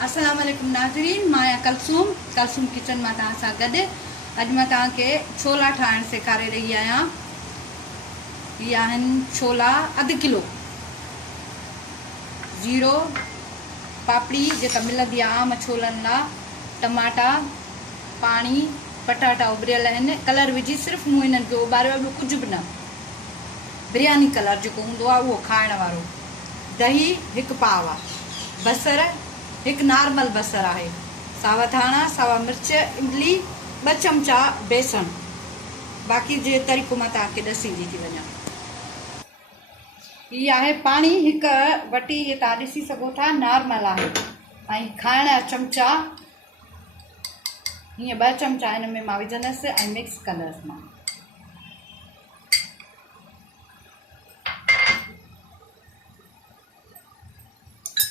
अस्सलाम वालेकुम नाज़रीन, मां कलसूम किचन में तव्हां सां गॾु। अॼु मां तव्हांखे छोला ठाहिण सेखारे रही आहियां। ये आहिनि छोला अधु किलो, जीरो, पापड़ी जेका मिलंदी आहे आम छोलनि लाइ, टमाटा, पाणी, पटाटा उबरियल आहिनि, कलर विझी सिर्फ़ु मूं हिननि खे उॿारियो आहे, ॿियो कुझु बि न। बिरयानी कलर जेको हूंदो आहे उहो खाइण वारो। दही हिकु पाव आहे, बसर हिकु नॉर्मल बसर आहे, सावा धाणा, सावा मिर्च, इमली, 2 चमचा बेसण। बाक़ी जे तरीक़ो मां तव्हांखे ॾसींदी थी वञां। हीअ आहे पाणी हिकु वटी, इहे तव्हां ॾिसी सघो था नॉर्मल आहे। ऐं खाइण जा चमचा हीअं 2 चमचा हिन में मां विझंदसि ऐं मिक्स कंदसि मां।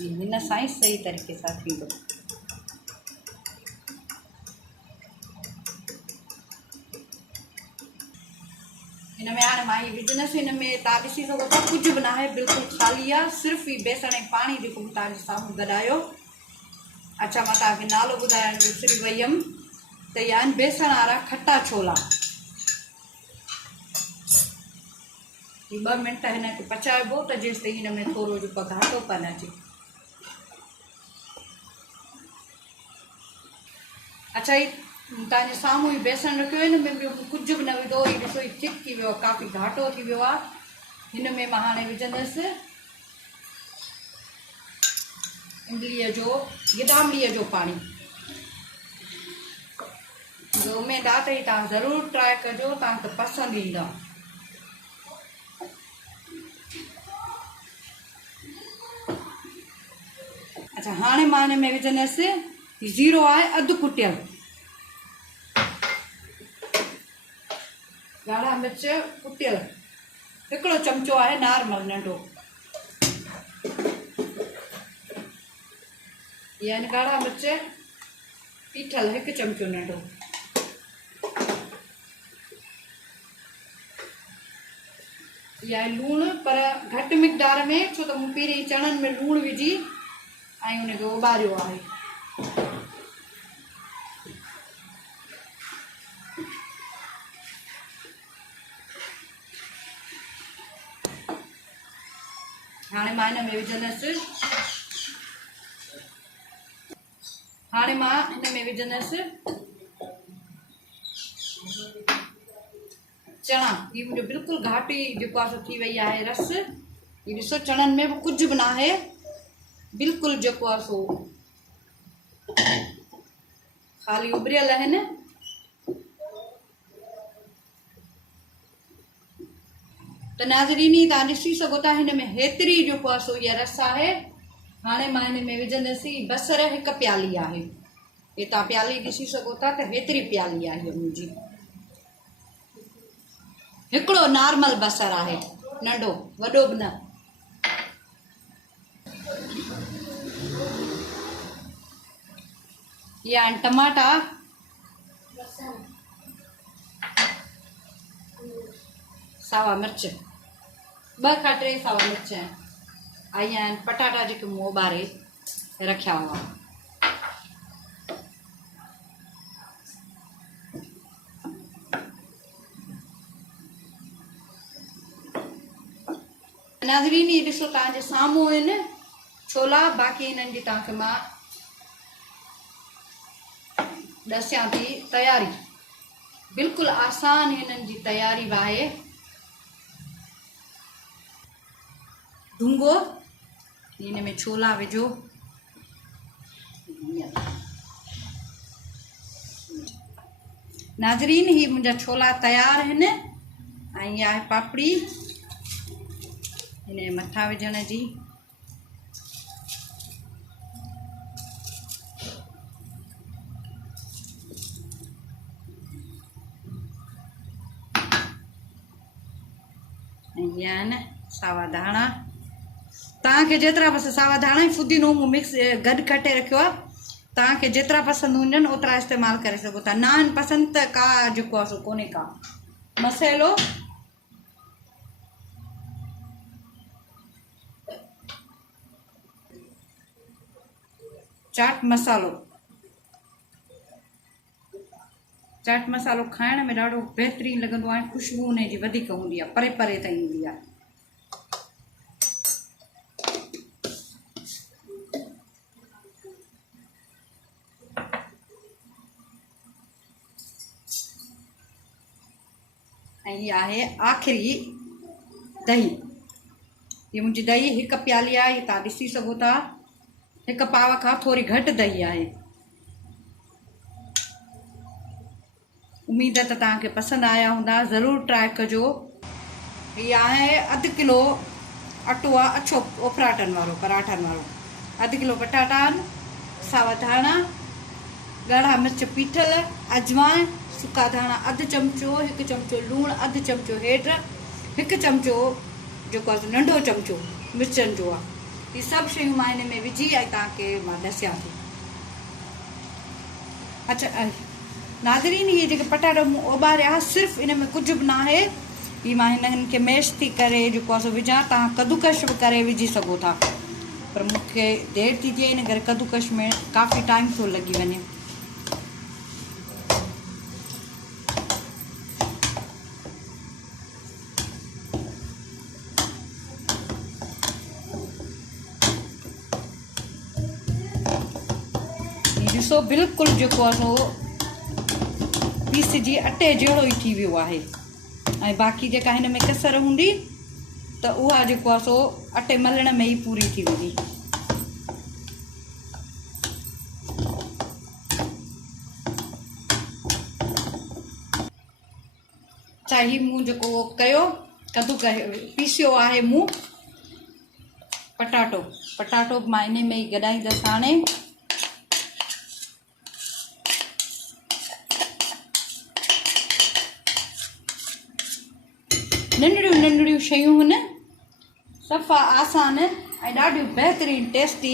हिन सां ई सही तरीक़े सां थींदो। हिन में हाणे मां हीअ विझंदसि। हिन में तव्हां ॾिसी सघो था कुझु बि न आहे, बिल्कुलु ख़ाली आहे, सिर्फ़ु ही बेसण ऐं पाणी जेको बि तव्हांजे साम्हूं गॾायो। अच्छा, मां तव्हांखे नालो ॿुधाइण विसरी वई हुयमि त इहे आहिनि बेसण वारा खटा छोला। ही 2 मिंट हिनखे पचाइबो त जेसि ताईं हिन में थोरो जेको घाटोपन अचे। अच्छा, ही तव्हांजे साम्हूं ही बेसण रखियो, हिन में ॿियो कुझु बि न विधो। ही ॾिसो, ही थिक थी वियो आहे, काफ़ी घाटो थी वियो आहे। हिन में मां हाणे विझंदसि इमलीअ जो, गिदामिड़ीअ जो पाणी। उमेद आहे त ही तव्हां ज़रूरु ट्राए कजो, तव्हांखे पसंदि ईंदा। अच्छा, हाणे मां हिन में विझंदसि जीरो आहे अधु कुटियल, ॻाढ़ा मिर्च कुटियल 1 चमचो आहे नॉर्मल नंढो। ये आहिनि ॻाढ़ा मिर्च पीठल 1 चमचो नंढो। ये आहे लूणु, पर घटि मिक़दार में, छो त मूं पहिरीं चणनि में लूणु विझी ऐं उनखे उॿारियो आहे। हाणे मां हिन में विझंदसि चणा। ही मुंहिंजो बिल्कुलु घाटी जेको आहे सो थी वई आहे रस। ही ॾिसो, चणनि में बि कुझु बि न आहे, बिल्कुलु जेको आहे सो ख़ाली उबरियल आहिनि। त नाज़रीन, तव्हां ॾिसी सघो था हिन में हेतिरी जेको आहे सो इहा रस आहे। हाणे मां हिन में विझंदसि बसर 1 प्याली आहे। हे तव्हां प्याली ॾिसी सघो था त हेतिरी प्याली आहे हीअ मुंहिंजी। हिकिड़ो नॉर्मल बसर आहे, नंढो, वॾो बि न। ये आहिनि टमाटा, सावा मिर्च 2 खां 3 सावा मिर्च आहिनि। ऐं आहिनि पटाटा जेके मूं उॿारे रखिया हुआ। नाज़रीन, ये ॾिसो तव्हांजे साम्हूं आहिनि छोला। बाक़ी हिननि जी तव्हांखे मां ॾसियां थी तयारी। बिल्कुलु आसान हिननि जी तयारी बि आहे। ढूंगो, हिन में छोला विझो, नाज़रीन ही मुंहिंजा छोला तयार आहिनि। ऐं इहा आहे पापड़ी हिन जे मथां विझण जी। ऐं इहा आहिनि सावा धाणा। तव्हांखे जेतिरा पसंदि, सावा धाणा ऐं फुदीनो मूं मिक्स गॾु कटे रखियो आहे। तव्हांखे जेतिरा पसंदि हुजनि ओतिरा इस्तेमालु करे सघो था। न आहिनि पसंदि त का जेको आहे सो कोन्हे का मसइलो। चाट मसालो। चाट मसालो खाइण में ॾाढो बहितरीनु लॻंदो आहे, ख़ुशबू उन जी वधीक हूंदी आहे, परे परे ताईं ईंदी आहे। ऐं हीअ आहे आख़िरी दही। ये मुंहिंजी दही 1 प्याली आहे, ये तव्हां ॾिसी सघो था। 1 पाव खां थोरी घटि दही आहे। उम्मीद है त तव्हांखे पसंदि आया हूंदा, ज़रूरु ट्राई कजो। हीअ आहे 1/2 किलो अटो आहे, अछो उफराटनि वारो, पराठनि वारो। 1/2 किलो पटाटा आहिनि, सावा धाणा, ॻाढ़ा मिर्च पीठल, अजवाइन, सुका धाणा 1/2 चमचो, 1 चमचो लूणु, 1/2 चमचो हेड, 1 चमचो जेको आहे नंढो चमचो मिर्चनि जो आहे। हीअ सभु शयूं मां हिन में विझी ऐं तव्हांखे मां ॾसियां थी। अच्छा नाज़रीन, ये जेके पटाटा मूं उॿारिया, सिर्फ़ु इन में कुझु बि न आहे। ही मां हिननि खे मैश थी करे जेको आहे सो विझां। तव्हां कद्दूकश बि करे विझी सघो था, पर मूंखे देरि थी थिए, इन करे कद्दूकश में काफ़ी टाइम थो लॻी वञे। ॾिसो बिल्कुलु जेको आहे सो पीसजी अटे जहिड़ो ई थी वियो आहे। ऐं बाक़ी जेका हिन में कसर हूंदी त उहा जेको आहे सो अटे मलण में ई पूरी थी वेंदी। अच्छा, ही मूं जेको कयो कद्दूकस पीसियो आहे मूं पटाटो मां इन में ई गॾाईंदसि हाणे। नंढड़ियूं शयूं आहिनि, सफ़ा आसान ऐं ॾाढियूं बहितरीनु टेस्टी।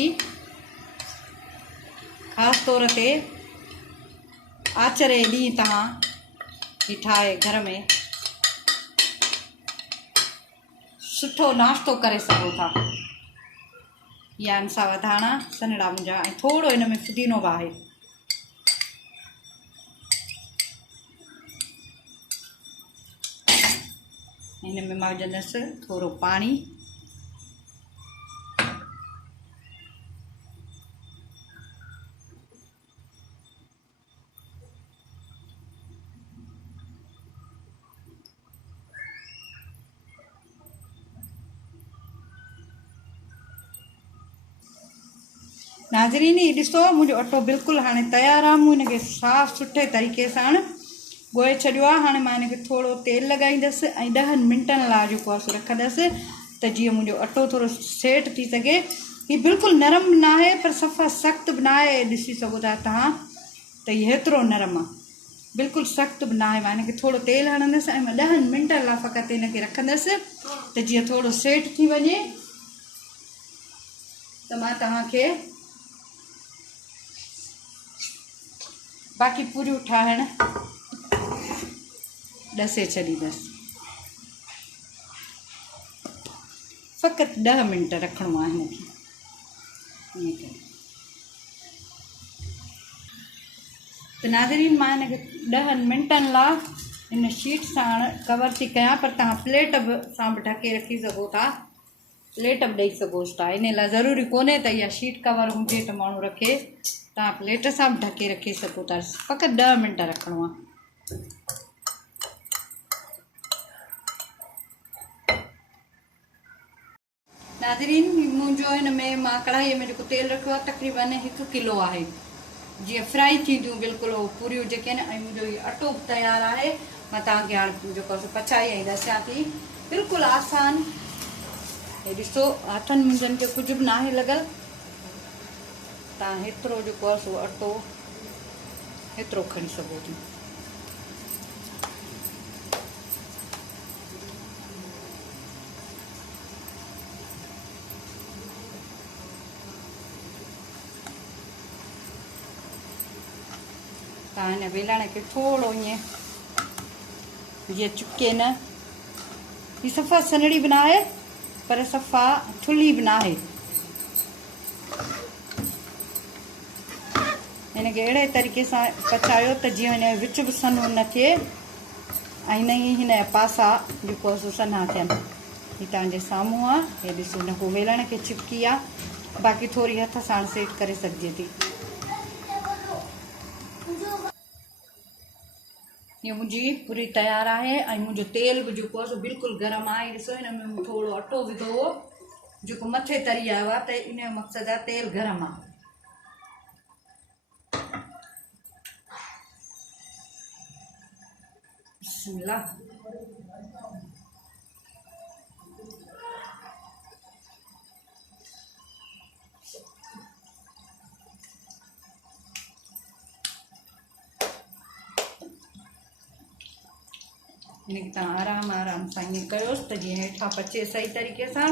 ख़ासि तौर ते आचरे ॾींहुं तव्हां ही ठाहे घर में सुठो नाश्तो करे सघो था। या आहिनि सावा धाणा सन्हड़ा मुंहिंजा, ऐं थोरो हिन में पुदीनो बि आहे। हिन में मां विझंदसि थोरो पाणी। नाज़रीन, ही ॾिसो मुंहिंजो अटो बिल्कुलु हाणे तयारु आहे। मूं हिनखे साफ़ु सुठे तरीक़े सां ॻोहे छॾियो आहे। हाणे मां हिनखे थोरो तेल लॻाईंदसि ऐं 10 मिंटनि लाइ जेको आहे सो रखंदसि, त जीअं मुंहिंजो अटो थोरो सेट थी सघे। हीउ बिल्कुलु नरम बि न आहे, पर सफ़ा सख़्तु बि न आहे। ॾिसी सघो था तव्हां त हीउ हेतिरो नरम आहे, बिल्कुलु सख़्तु बि न आहे। मां हिनखे थोरो तेल हणंदसि ऐं मां 10 मिंटनि लाइ फ़क़ति हिनखे रखंदसि, त जीअं थोरो सेट थी वञे त मां तव्हांखे बाक़ी पूरियूं ठाहिण ॾसे छॾींदसि। फ़क़ति 10 मिंट रखिणो आहे हिनखे। ईअं करे त नाज़रीन, मां हिनखे 10 मिंटनि लाइ हिन शीट सां कवर थी कयां, पर तव्हां प्लेट सां बि ढके रखी सघो था, प्लेट बि ॾेई सघोसि था। इन लाइ ज़रूरी कोन्हे त इहा शीट कवर हुजे त माण्हू रखे, तव्हां प्लेट सां बि ढके रखी सघो था। फ़क़ति 10 मिंट रखिणो आहे। नाज़रीन, मुंहिंजो हिन में मां कढ़ाईअ में जेको तेल रखियो आहे तक़रीबन 1 किलो आहे, जीअं फ्राई थींदियूं बिल्कुलु पूरियूं जेके आहिनि। ऐं मुंहिंजो इहो अटो बि तयारु आहे। मां तव्हांखे हाणे जेको आहे पचाई ऐं ॾसियां थी, बिल्कुलु आसान। हे ॾिसो, हथनि मुंहिंजनि खे कुझु बि न आहे लॻल। तव्हां हेतिरो जेको आहे सो अटो हेतिरो खणी सघो था। तव्हां हिन वेलण खे थोरो ईअं जीअं चुके न। हीअ सफ़ा सन्हड़ी बि न आहे, पर सफ़ा थुल्ही बि न आहे। हिनखे अहिड़े तरीक़े सां पचायो त जीअं हिन विच बि सन्हो न थिए ऐं न ई हिन जा पासा जेको आहे सो सन्हा थियनि। हीअ तव्हांजे साम्हूं आहे, हे ॾिसो न को वेलण खे चिपकी आहे, बाक़ी थोरी हथ सां सेक करे सघिजे थी। ये मुंहिंजी पूरी तयार आहे ऐं मुंहिंजो तेल बि जेको आहे सो बिल्कुलु गरम आहे। ॾिसो हिन में मूं थोरो अटो विधो हो जेको मथे तरी आयो आहे, त इन जो मक़सदु आहे तेल गरम आहे। बिस्मिल्लाह। हिनखे तव्हां आराम आराम सां ईअं कयोसि त जीअं हेठां पचे सही तरीक़े सां।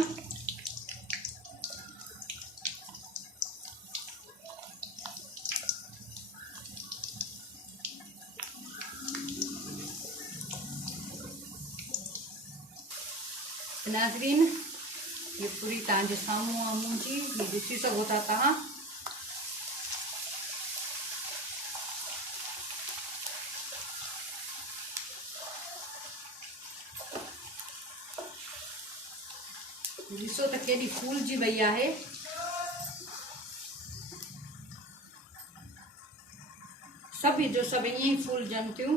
नाज़रीन ये पूरी तव्हांजे साम्हूं आहे मुंहिंजी, हीअ ॾिसी सघो था तव्हां। ॾिसो त केॾी फूलजी वई आहे। सभु जो सभु ईअं ई फूलजनि थियूं।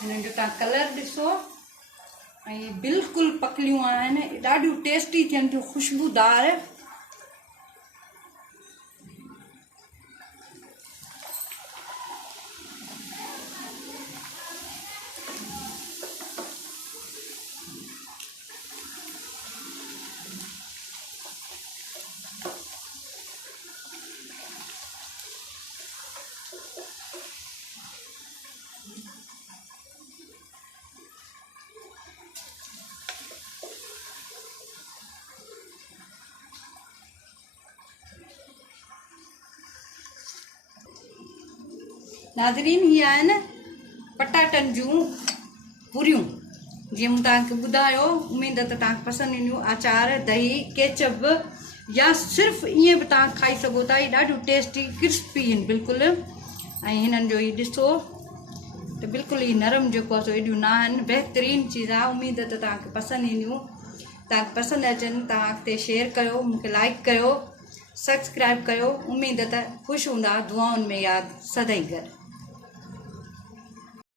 हिननि जो तव्हां कलर ॾिसो ऐं बिल्कुलु पकलियूं आहिनि, ॾाढियूं टेस्टी थियनि थियूं, ख़ुशबूदार। नाज़रीन ही आहिनि पटाटनि जूं पूरियूं। जीअं मूं तव्हांखे ॿुधायो, उमेद त तव्हांखे पसंदि ईंदियूं। अचार, दही, केचप या सिर्फ़ु ईअं बि तव्हां खाई सघो था। हीअ ॾाढियूं टेस्टी क्रिस्पी आहिनि बिल्कुलु। ऐं हिननि जो हीअ ॾिसो त बिल्कुलु ही नरम जेको आहे सो एॾियूं न आहिनि, बहितरीनु चीज़ आहे। उमेद त तव्हांखे पसंदि ईंदियूं। तव्हांखे पसंदि अचनि तव्हां अॻिते शेयर कयो, मूंखे लाइक कयो, सब्सक्राइब कयो। उमेद त ख़ुशि हूंदा, दुआउनि में यादि सदाईं गॾु।